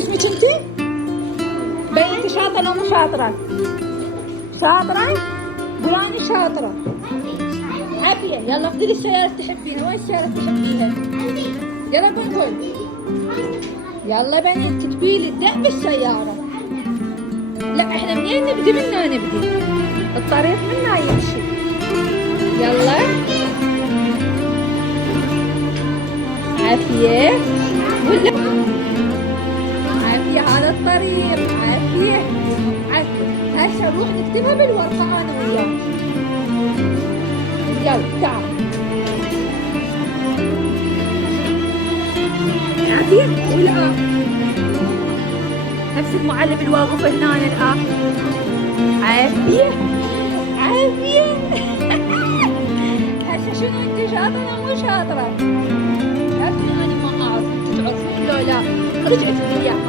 اسمك انت؟ بين انت شاطرة ولا مو شاطرة؟ شاطرة؟ قولاني شاطرة. عافية، يلا اخذي السيارة اللي تحبيها، وين السيارة اللي تحبيها؟ يلا بنقول. يلا بنات تبي لي الدق بالسيارة. لا احنا منين نبدي؟ منا نبدي. الطريق منا يمشي. يلا. عافية. ولا عافية هذا الطريق. عافية. عافية. هسه نروح نكتبها بالورقة انا وياك. يلا تعال. عافية ولا نفس المعلم الواقف هنا الآن. عافية. عافية. هسه شنو انت شاطرة مو شاطرة؟ عافية انا ما اعرف انت تعرفون لو لا رجعت لي اياها.